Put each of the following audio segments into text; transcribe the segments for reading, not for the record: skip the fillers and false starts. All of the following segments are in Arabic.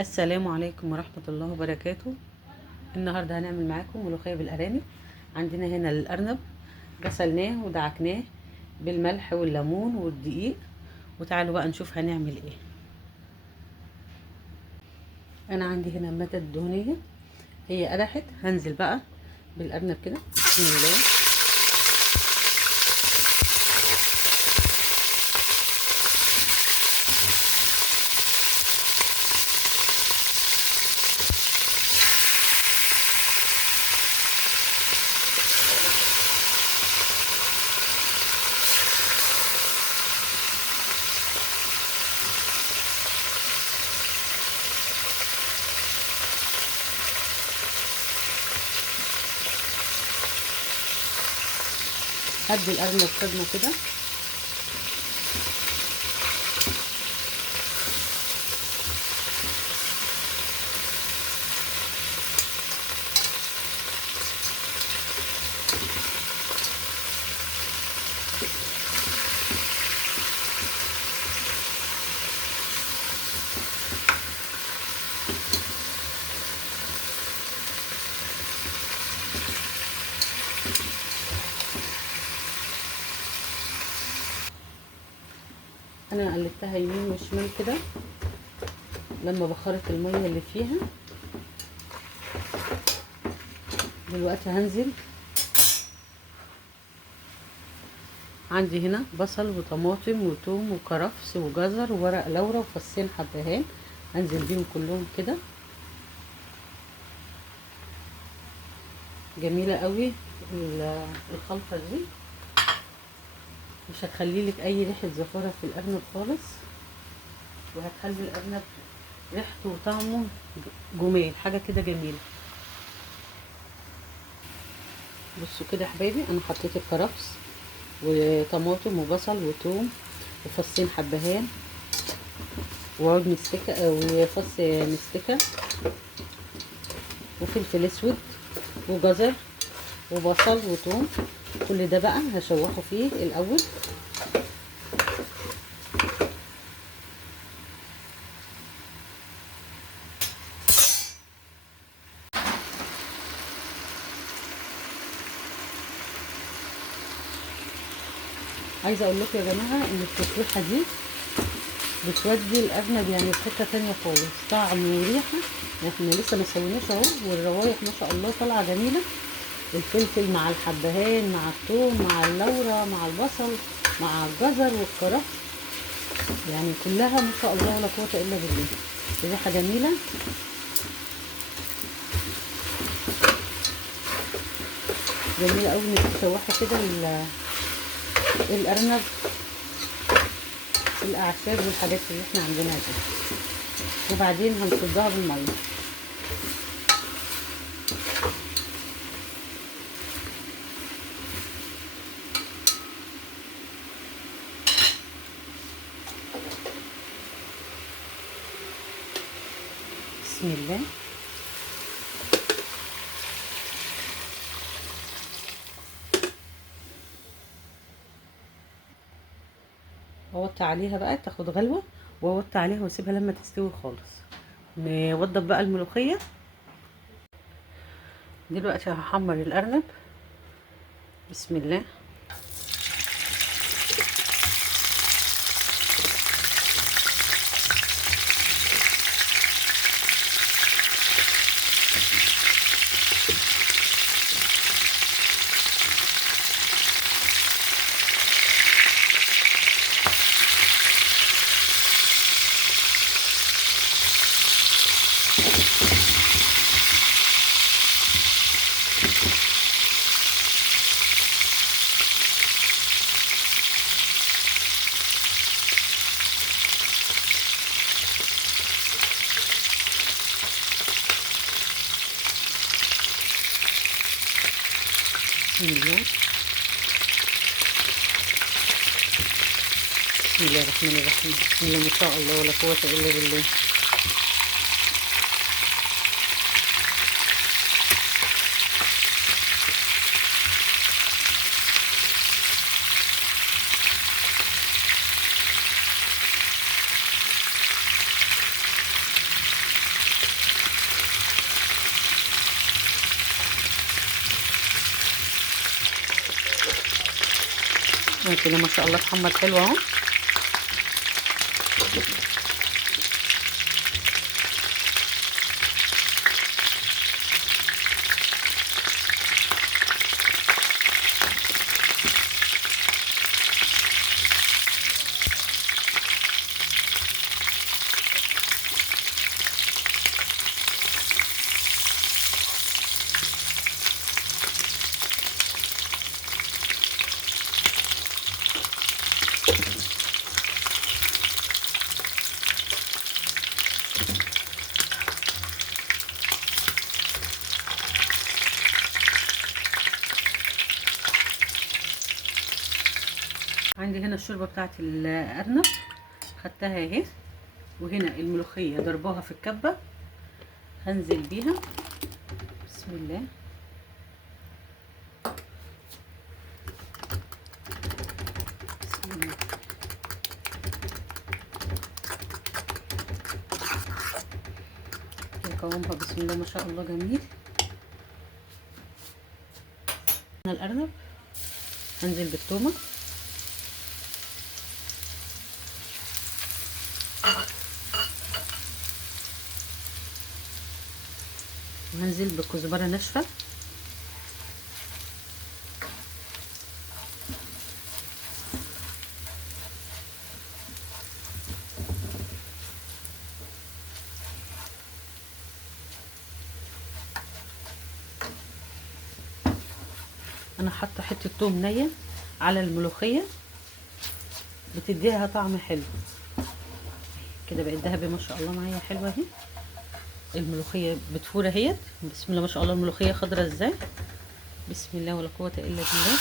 السلام عليكم ورحمة الله وبركاته. النهاردة هنعمل معاكم ملوخية بالأرانب. عندنا هنا الأرنب غسلناه ودعكناه بالملح والليمون والدقيق، وتعالوا بقى نشوف هنعمل ايه. انا عندي هنا المادة الدهنية هي قرحت، هنزل بقى بالأرنب كده بسم الله. هدي الأرنب صدمة كده. انا قلبتها يمين وشمال كده لما بخرت المية اللي فيها. دلوقتي هنزل، عندي هنا بصل وطماطم وتوم وكرفس وجزر وورق لورا وفصين حبهان، هنزل بيهم كلهم كده. جميلة قوي الخلطة دي، مش هتخلي لك اي ريحة زفارة في الارنب خالص، وهتخلي الارنب ريحته وطعمه جميل، حاجة كده جميلة. بصوا كده يا حبايبي، انا حطيت الكرفس وطماطم وبصل وتوم وفصين حبهان وعود مستكة وفص مستكة وفلفل اسود وجزر وبصل وتوم. كل ده بقى هشوحه فيه الاول. عايزه اقول لكم يا جماعه ان التشويحه دي بتودي الارنب يعني في حته تانية خالص، طعم وريحه. احنا لسه ما سويناش اهو، والروايح ما شاء الله طالعه جميله. الفلفل مع الحبهان مع الثوم مع اللورة مع البصل مع الجزر والكرفس، يعني كلها ما شاء الله ولا قوه الا بالله، ريحه جميله. جميله قوي انك تشوحي كده الارنب، الاعشاب والحاجات اللي احنا عندنا دي، وبعدين هنصدها بالميه. بسم الله. اوطي عليها بقى تاخد غلوه، واوطي عليها واسيبها لما تستوي خالص. نوضب بقى الملوخيه. دلوقتي هحمر الارنب بسم الله. بسم الله. بسم الله الرحمن الرحيم. بسم الله ما شاء الله ولا قوة الا بالله. كده ما شاء الله اتحمر حلو اهو. عندي هنا الشوربه بتاعت الارنب خدتها اهي، وهنا الملوخيه ضربوها في الكبه، هنزل بيها بسم الله. بسم الله. قوامها بسم الله ما شاء الله جميل. هنا الارنب هنزل بالتومه، وهنزل بالكزبره ناشفه، انا حاطه حته توم نيه على الملوخيه بتديها طعم حلو كده. بقت دهبي ما شاء الله معايا حلوه اهي. الملوخيه بتفور اهيت بسم الله ما شاء الله. الملوخيه خضره ازاي، بسم الله ولا قوه الا بالله.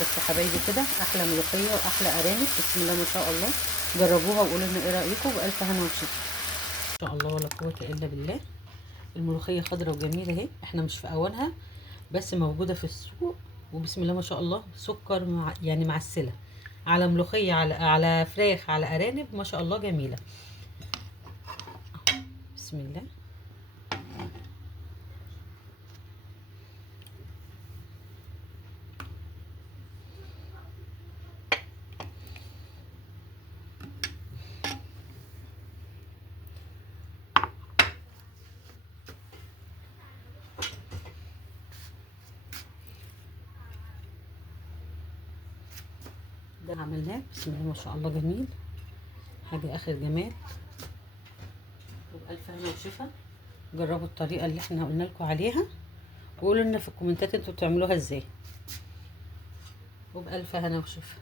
بس حبايبي كده احلى ملوخيه واحلى ارانب بسم الله ما شاء الله. جربوها وقولوا لنا ايه رايكم، والف هنا وشفا ان شاء الله ولا قوه الا بالله. الملوخيه خضره وجميله اهي، احنا مش في اوانها بس موجوده في السوق، وبسم الله ما شاء الله سكر مع يعني معسله على ملوخيه على فراخ على ارانب ما شاء الله جميله. بسم الله. ده عملناه بسم الله ما شاء الله جميل، حاجه اخر جمال. وبألف هنا وشفا. جربوا الطريقه اللي احنا قلنا لكم عليها وقولوا لنا في الكومنتات انتوا بتعملوها ازاي. وبألف هنا وشفا.